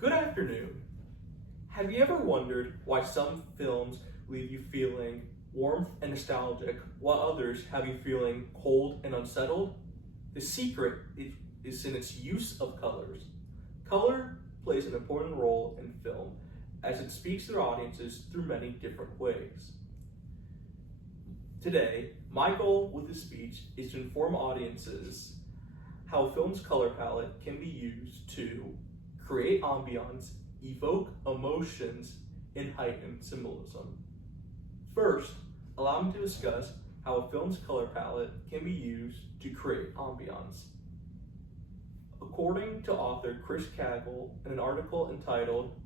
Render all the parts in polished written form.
Good afternoon. Have you ever wondered why some films leave you feeling warmth and nostalgic while others have you feeling cold and unsettled? The secret is in its use of colors. Color plays an important role in film as it speaks to audiences through many different ways. Today, my goal with this speech is to inform audiences how a film's color palette can be used to create ambiance, evoke emotions, and heighten symbolism. First, allow me to discuss how a film's color palette can be used to create ambiance. According to author Chris Cagle, in an article entitled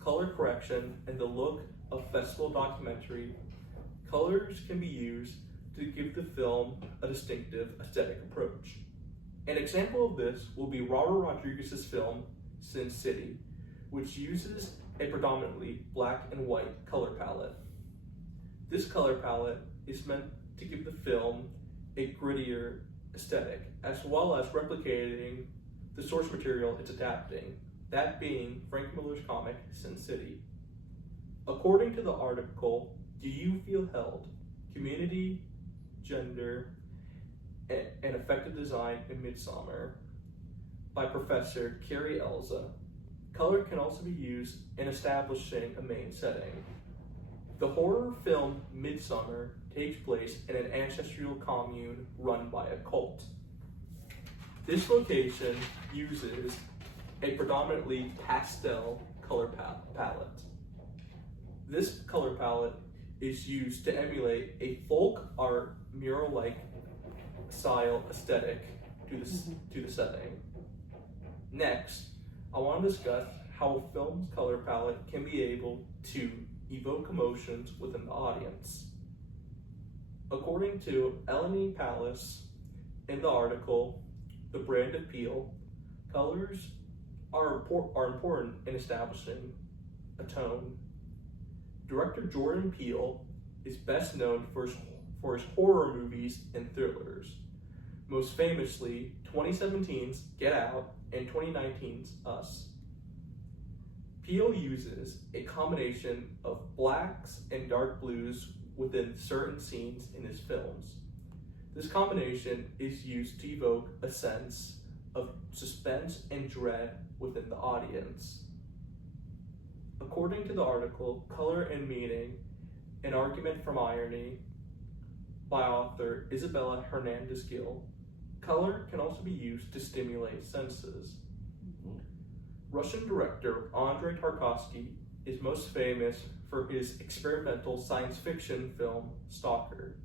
Color Correction and the Look of Festival Documentary, colors can be used to give the film a distinctive aesthetic approach. An example of this will be Robert Rodriguez's film, Sin City, which uses a predominantly black and white color palette. This color palette is meant to give the film a grittier aesthetic, as well as replicating the source material it's adapting, that being Frank Miller's comic, Sin City. According to the article, Do You Feel Held? Community, Gender, and Effective Design in Midsommar by Professor Carrie Elza, color can also be used in establishing a main setting. The horror film Midsommar takes place in an ancestral commune run by a cult. This location uses a predominantly pastel color palette. This color palette is used to emulate a folk art mural-like style aesthetic to the setting. Next, I want to discuss how a film's color palette can be able to evoke emotions within the audience. According to Eleni Palace in the article, The Brand of Peele, colors are important in establishing a tone. Director Jordan Peele is best known for his horror movies and thrillers, most famously 2017's Get Out and 2019's Us. Peele uses a combination of blacks and dark blues within certain scenes in his films. This combination is used to evoke a sense of suspense and dread within the audience. According to the article, Color and Meaning, An Argument from Irony by author Isabella Hernandez-Gil, color can also be used to stimulate senses. Russian director Andrei Tarkovsky is most famous for his experimental science fiction film Stalker.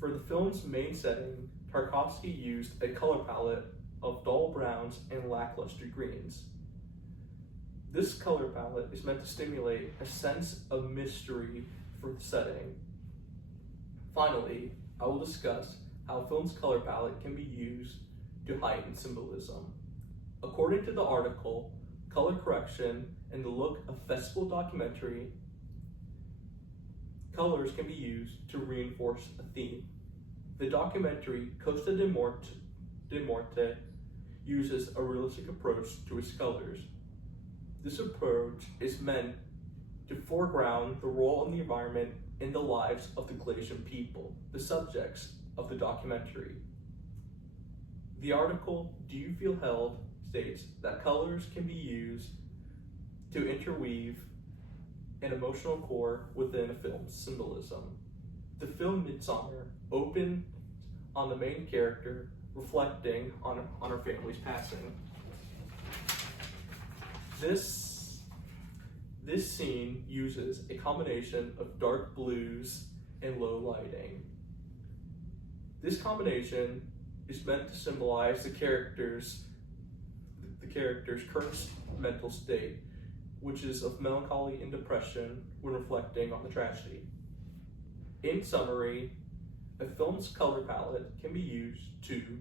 For the film's main setting, Tarkovsky used a color palette of dull browns and lackluster greens. This color palette is meant to stimulate a sense of mystery for the setting. Finally, I will discuss how a film's color palette can be used to heighten symbolism. According to the article, Color Correction and the Look of Festival Documentary, colors can be used to reinforce a theme. The documentary Costa de Morte uses a realistic approach to its colors. This approach is meant to foreground the role in the environment in the lives of the Galician people, the subjects of the documentary. The article, Do You Feel Held? States that colors can be used to interweave an emotional core within a film's symbolism. The film Midsommar opened on the main character reflecting on her family's passing. This scene uses a combination of dark blues and low lighting. This combination is meant to symbolize the character's current mental state, which is of melancholy and depression when reflecting on the tragedy. In summary, a film's color palette can be used to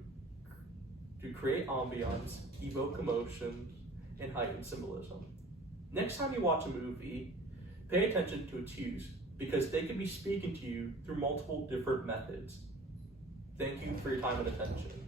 create ambiance, evoke emotions, and heighten symbolism. Next time you watch a movie, pay attention to its use because they can be speaking to you through multiple different methods. Thank you for your time and attention.